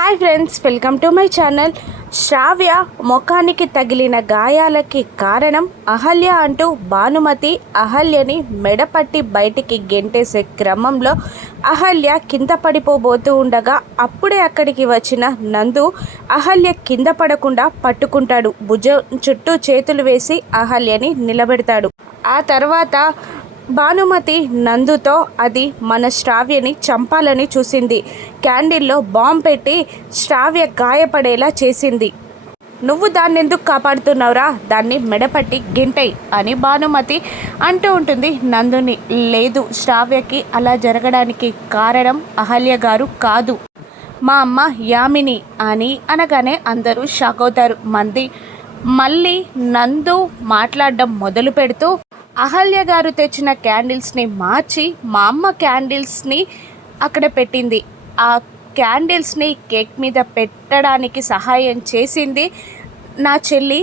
Hi friends welcome to my channel. Shravya ముఖానికి తగిలిన గాయాలకి కారణం అహల్య అంటూ భానుమతి అహల్యని మెడపట్టి బయటికి గెంటేసే క్రమంలో అహల్య కింద పడిపోబోతూ ఉండగా అప్పుడే అక్కడికి వచ్చిన నందు అహల్య కింద పడకుండా పట్టుకుంటాడు. భుజం చుట్టూ చేతులు వేసి అహల్యని నిలబెడతాడు. ఆ తర్వాత భానుమతి నందుతో అది మన శ్రావ్యని చంపాలని చూసింది. క్యాండిల్లో బాంబ్ పెట్టి శ్రావ్య గాయపడేలా చేసింది. నువ్వు దాన్ని ఎందుకు కాపాడుతున్నావురా? దాన్ని మెడపట్టి గింటై అని భానుమతి అంటూ ఉంటుంది నందుని. లేదు శ్రావ్యకి అలా జరగడానికి కారణం అహల్య గారు కాదు. మా అమ్మ యామిని అని అనగానే అందరూ షాక్ అవుతారు. మంది మళ్ళీ నందు మాట్లాడడం మొదలు పెడుతూ అహల్య గారు తెచ్చిన క్యాండిల్స్ని మార్చి మా అమ్మ క్యాండిల్స్ని అక్కడ పెట్టింది. ఆ క్యాండిల్స్ని కేక్ మీద పెట్టడానికి సహాయం చేసింది నా చెల్లి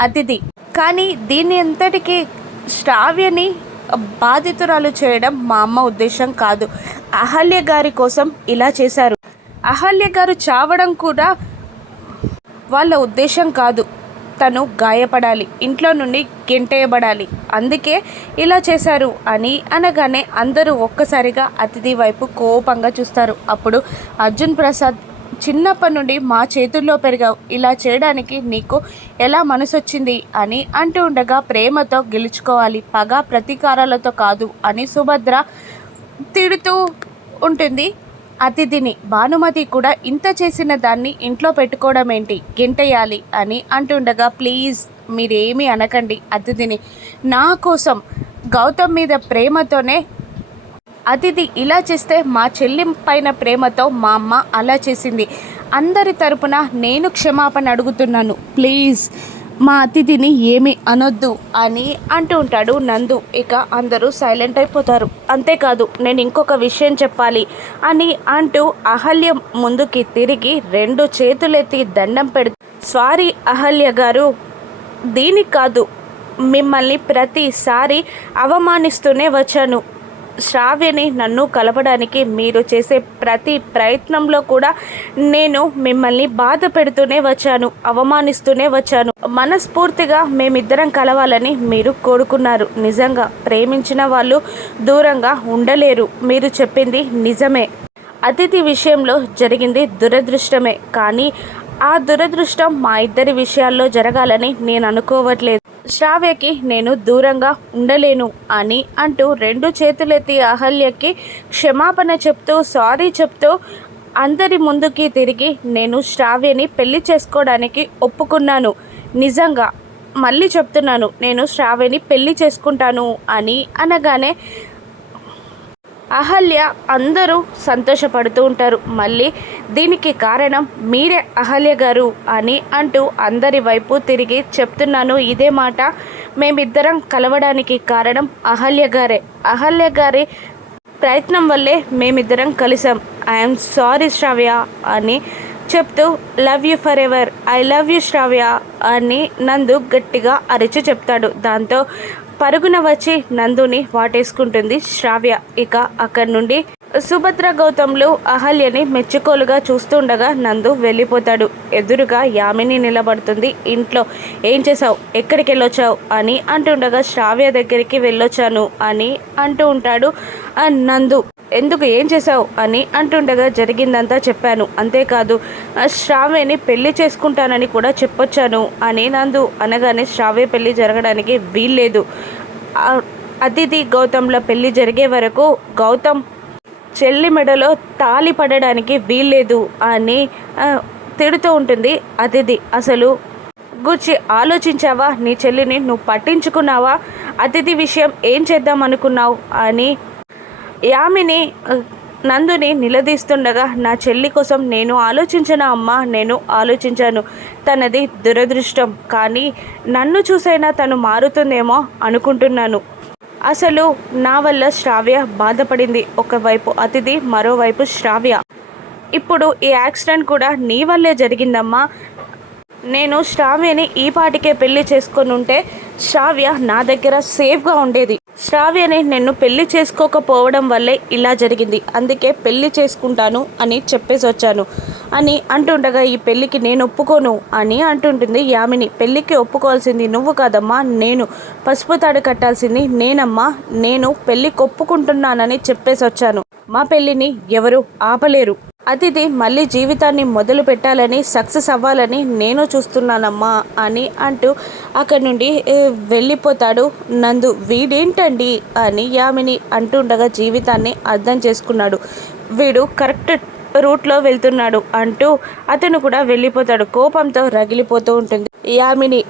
అతిథి. కానీ దీని అంతటికీ శ్రావ్యని బాధితురాలు చేయడం మా అమ్మ ఉద్దేశం కాదు. అహల్య గారి కోసం ఇలా చేశారు. అహల్య గారు చావడం కూడా వాళ్ళ ఉద్దేశం కాదు. తను గాయపడాలి ఇంట్లో నుండి గెంటేయబడాలి. అందుకే ఇలా చేశారు అని అనగానే అందరూ ఒక్కసారిగా అతిథి వైపు కోపంగా చూస్తారు. అప్పుడు అర్జున్ ప్రసాద్ చిన్నప్పటి నుండి మా చేతుల్లో పెరిగావు ఇలా చేయడానికి నీకు ఎలా మనసొచ్చింది అని అంటూ ఉండగా ప్రేమతో గెలుచుకోవాలి పగ ప్రతీకారాలతో కాదు అని సుభద్ర తిడుతూ ఉంటుంది. అతిథిని భానుమతి కూడా ఇంత చేసిన దాన్ని ఇంట్లో పెట్టుకోవడం ఏంటి గెంటేయాలి అని అంటుండగా ప్లీజ్ మీరేమీ అనకండి అతిథిని. నా కోసం గౌతమ్ మీద ప్రేమతోనే అతిథి ఇలా చేస్తే మా చెల్లి పైన ప్రేమతో మా అమ్మ అలా చేసింది. అందరి తరపున నేను క్షమాపణ అడుగుతున్నాను. ప్లీజ్ మా అతిథిని ఏమి అనొద్దు అని అంటూ ఉంటాడు నందు. ఇక అందరూ సైలెంట్ అయిపోతారు. అంతేకాదు నేను ఇంకొక విషయం చెప్పాలి అని అంటూ అహల్య ముందుకి తిరిగి రెండు చేతులెత్తి దండం పెడు సారీ అహల్య గారు దీనికి కాదు మిమ్మల్ని ప్రతిసారి అవమానిస్తూనే వచ్చాను. శ్రావ్యని నన్ను కలపడానికి మీరు చేసే ప్రతి ప్రయత్నంలో కూడా నేను మిమ్మల్ని బాధ పెడుతూనే వచ్చాను అవమానిస్తూనే వచ్చాను. మనస్ఫూర్తిగా మేమిద్దరం కలవాలని మీరు కోరుకున్నారు. నిజంగా ప్రేమించిన వాళ్ళు దూరంగా ఉండలేరు. మీరు చెప్పింది నిజమే. అతిథి విషయంలో జరిగింది దురదృష్టమే. కానీ ఆ దురదృష్టం మా ఇద్దరి విషయాల్లో జరగాలని నేను అనుకోవట్లేదు. శ్రావ్యకి నేను దూరంగా ఉండలేను అని అంటూ రెండు చేతులెత్తి అహల్యకి క్షమాపణ చెప్తూ సారీ చెప్తూ అందరి ముందుకి తిరిగి నేను శ్రావ్యని పెళ్ళి చేసుకోవడానికి ఒప్పుకున్నాను. నిజంగా మళ్ళీ చెప్తున్నాను నేను శ్రావ్యని పెళ్ళి చేసుకుంటాను అని అనగానే అహల్య అందరూ సంతోషపడుతూ ఉంటారు. మళ్ళీ దీనికి కారణం మీరే అహల్య గారు అని అంటూ అందరి వైపు తిరిగి చెప్తున్నాను. ఇదే మాట మేమిద్దరం కలవడానికి కారణం అహల్య గారే. అహల్య గారి ప్రయత్నం వల్లే మేమిద్దరం కలిసాం ఐఎమ్ సారీ శ్రావ్య అని చెప్తూ love you forever I love you Shravya అని నందు గట్టిగా అరిచి చెప్తాడు. దాంతో పరుగున వచ్చి నందుని వాటేసుకుంటుంది శ్రావ్య. ఇక అక్కడి నుండి సుభద్ర గౌతమ్లు అహల్యని మెచ్చుకోలుగా చూస్తుండగా నందు వెళ్ళిపోతాడు. ఎదురుగా యామిని నిలబడుతుంది. ఇంట్లో ఏం చేసావు ఎక్కడికి వెళ్ళొచ్చావు? అని అంటుండగా శ్రావ్య దగ్గరికి వెళ్ళొచ్చాను అని అంటూ ఉంటాడు ఆ నందు. ఎందుకు ఏం చేసావు అని అంటుండగా జరిగిందంతా చెప్పాను. అంతేకాదు శ్రావ్యని పెళ్ళి చేసుకుంటానని కూడా చెప్పొచ్చాను అని నందు అనగానే శ్రావ్య పెళ్ళి జరగడానికి వీల్లేదు. అతిథి గౌతమ్ల పెళ్ళి జరిగే వరకు గౌతమ్ చెల్లి మెడలో తాలి పడడానికి వీల్లేదు అని తిడుతూ ఉంటుంది అతిథి. అసలు గురించి ఆలోచించావా? నీ చెల్లిని నువ్వు పట్టించుకున్నావా? అతిథి విషయం ఏం చేద్దాం అనుకున్నావు? అని యామిని నందుని నిలదీస్తుండగా నా చెల్లి కోసం నేను ఆలోచించిన అమ్మ నేను ఆలోచించాను. తనది దురదృష్టం కానీ నన్ను చూసైనా తను మారుతుందేమో అనుకుంటున్నాను. అసలు నా వల్ల శ్రావ్య బాధపడింది. ఒకవైపు అతిథి మరోవైపు శ్రావ్య. ఇప్పుడు ఈ యాక్సిడెంట్ కూడా నీ వల్లే జరిగిందమ్మా. నేను శ్రావ్యని ఈ పాటికే పెళ్ళి చేసుకొని ఉంటే శ్రావ్య నా దగ్గర సేఫ్గా ఉండేది. శ్రావ్యని నిన్ను పెళ్ళి చేసుకోకపోవడం వల్లే ఇలా జరిగింది. అందుకే పెళ్ళి చేసుకుంటాను అని చెప్పేసి వచ్చాను. అని అంటుండగా ఈ పెళ్ళికి నేను ఒప్పుకోను అని అంటుంటుంది యామిని. పెళ్ళికి ఒప్పుకోవాల్సింది నువ్వు కాదమ్మా నేను. పసుపు తాడు కట్టాల్సింది నేనమ్మా నేను పెళ్ళికి ఒప్పుకుంటున్నానని చెప్పేసి వచ్చాను. మా పెళ్ళిని ఎవరు ఆపలేరు. అతిథి మళ్ళీ జీవితాన్ని మొదలు పెట్టాలని సక్సెస్ అవ్వాలని నేను చూస్తున్నానమ్మా అని అంటూ అక్కడి నుండి వెళ్ళిపోతాడు. నందు వీడేంటండి? అని యామిని అంటుండగా జీవితాన్ని అర్థం చేసుకున్నాడు. వీడు కరెక్ట్ రూట్లో వెళ్తున్నాడు అంటూ అతను కూడా వెళ్ళిపోతాడు. కోపంతో రగిలిపోతూ ఉంటుంది. యామిని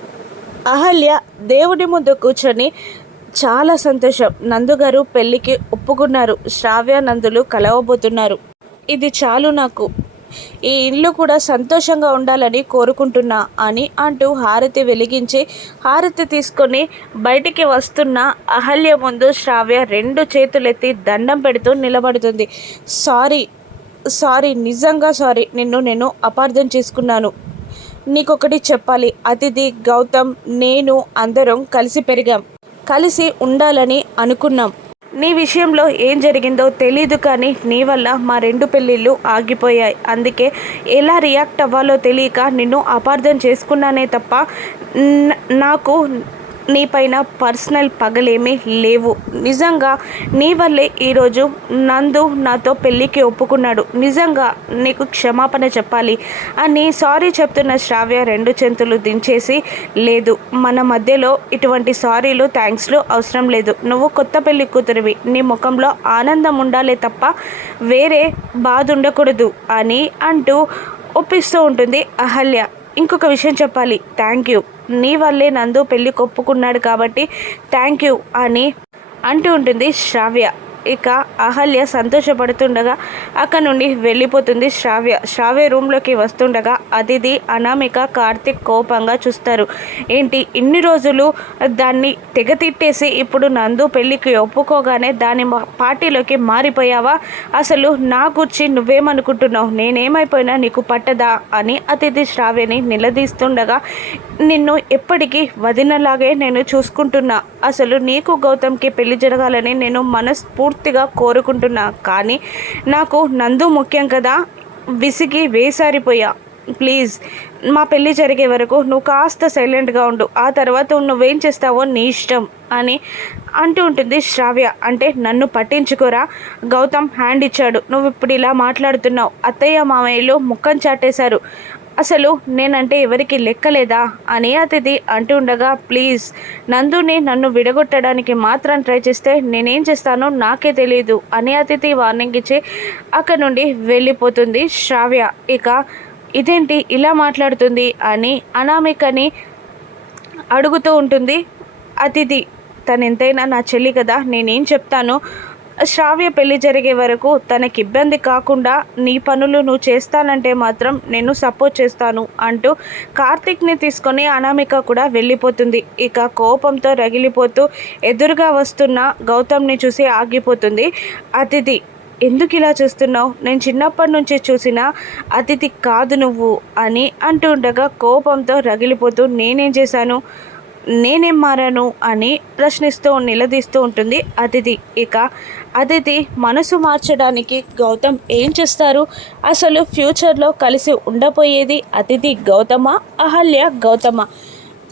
అహల్య దేవుడి ముందు కూర్చొని చాలా సంతోషం. నందుగారు పెళ్ళికి ఒప్పుకున్నారు. శ్రావ్య నందులు కలవబోతున్నారు. ఇది చాలు నాకు. ఈ ఇల్లు కూడా సంతోషంగా ఉండాలని కోరుకుంటున్నా అని అంటూ హారతి వెలిగించి హారతి తీసుకొని బయటికి వస్తున్న అహల్య ముందు శ్రావ్య రెండు చేతులెత్తి దండం పెడుతూ నిలబడుతుంది. సారీ సారీ నిజంగా సారీ. నిన్ను నేను అపార్థం చేసుకున్నాను. నీకొకటి చెప్పాలి. అతిథి గౌతమ్ నేను అందరం కలిసి పెరిగాం. కలిసి ఉండాలని అనుకున్నాం. నీ విషయంలో ఏం జరిగిందో తెలీదు కానీ నీ వల్ల మా రెండు పెళ్ళిళ్ళు ఆగిపోయాయి. అందుకే ఎలా రియాక్ట్ అవ్వాలో తెలియక నిన్ను అపార్థం చేసుకున్నానే తప్ప నాకు నీపైన పర్సనల్ పగలేమీ లేవు. నిజంగా నీ వల్లే ఈరోజు నందు నాతో పెళ్ళికి ఒప్పుకున్నాడు. నిజంగా నీకు క్షమాపణ చెప్పాలి అని సారీ చెప్తున్న శ్రావ్య రెండు చెంతులు దించేసి లేదు మన మధ్యలో ఇటువంటి సారీలు థ్యాంక్స్లు అవసరం లేదు. నువ్వు కొత్త పెళ్ళి కూతురివి. నీ ముఖంలో ఆనందం ఉండాలే తప్ప వేరే బాధ ఉండకూడదు అని అంటూ ఒప్పిస్తూ ఉంటుంది అహల్య. ఇంకొక విషయం చెప్పాలి. Thank you. నీ వల్లే నందు పెళ్ళి కొప్పుకున్నాడు కాబట్టి థ్యాంక్ యూ అని అంటూ ఉంటుంది శ్రావ్య. ఇక అహల్య సంతోషపడుతుండగా అక్కడ నుండి వెళ్ళిపోతుంది శ్రావ్య. శ్రావ్య రూమ్లోకి వస్తుండగా అతిథి అనామిక కార్తిక్ కోపంగా చూస్తారు. ఏంటి ఇన్ని రోజులు దాన్ని తెగ తిట్టేసి ఇప్పుడు నందు పెళ్ళికి ఒప్పుకోగానే దాని పార్టీలోకి మారిపోయావా? అసలు నా గురించి నువ్వేమనుకుంటున్నావు? నేనేమైపోయినా నీకు పట్టదా? అని అతిథి శ్రావ్యని నిలదీస్తుండగా నిన్ను ఎప్పటికీ వదినలాగే నేను చూసుకుంటున్నా. అసలు నీకు గౌతమ్కి పెళ్ళి జరగాలని నేను మనస్ఫూర్తి మనస్ఫూర్తిగా కోరుకుంటున్నా. కానీ నాకు నందు ముఖ్యం కదా. విసిగి వేసారిపోయా. ప్లీజ్ మా పెళ్ళి జరిగే వరకు నువ్వు కాస్త సైలెంట్గా ఉండు. ఆ తర్వాత నువ్వేం చేస్తావో నీ ఇష్టం అని అంటూ ఉంటుంది శ్రావ్య. అంటే నన్ను పట్టించుకోరా? గౌతమ్ హ్యాండ్ ఇచ్చాడు. నువ్వు ఇప్పుడు ఇలా మాట్లాడుతున్నావు. అత్తయ్య మామయ్యలు ముఖం చాటేశారు. అసలు నేనంటే ఎవరికి లెక్కలేదా అని అతిథి అంటూ ఉండగా ప్లీజ్ నందుని నన్ను విడగొట్టడానికి మాత్రం ట్రై చేస్తే నేనేం చేస్తానో నాకే తెలియదు అని అతిథి వార్నింగ్ ఇచ్చి అక్కడ నుండి వెళ్ళిపోతుంది శ్రావ్య. ఇక ఇదేంటి ఇలా మాట్లాడుతుంది? అని అనామికని అడుగుతూ ఉంటుంది అతిథి. తను ఎంతైనా నా చెల్లి కదా నేనేం చెప్తాను? శ్రావ్య పెళ్ళి జరిగే వరకు తనకి ఇబ్బంది కాకుండా నీ పనులు నువ్వు చేస్తానంటే మాత్రం నేను సపోర్ట్ చేస్తాను అంటూ కార్తిక్ని తీసుకొని అనామిక కూడా వెళ్ళిపోతుంది. ఇక కోపంతో రగిలిపోతూ ఎదురుగా వస్తున్న గౌతమ్ని చూసి ఆగిపోతుంది. అతిథి ఎందుకు ఇలా చూస్తున్నావు? నేను చిన్నప్పటి నుంచి చూసిన అతిథి కాదు నువ్వు అని అంటూ ఉండగా కోపంతో రగిలిపోతూ నేనేం చేశాను? నేనేం మారాను అని ప్రశ్నిస్తూ నిలదీస్తూ ఉంటుంది అతిథి. ఇక అతిథి మనసు మార్చడానికి గౌతమ్ ఏం చేస్తారు? అసలు ఫ్యూచర్లో కలిసి ఉండబోయేది అతిథి గౌతమ అహల్య గౌతమ?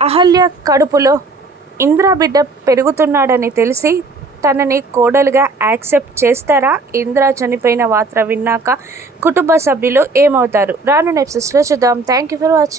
అహల్య కడుపులో ఇంద్రా బిడ్డ పెరుగుతున్నాడని తెలిసి తనని కోడలుగా యాక్సెప్ట్ చేస్తారా? ఇంద్ర చనిపోయిన వార్త విన్నాక కుటుంబ సభ్యులు ఏమవుతారు? రాను నెప్సెస్లో చూద్దాం. Thank you for watching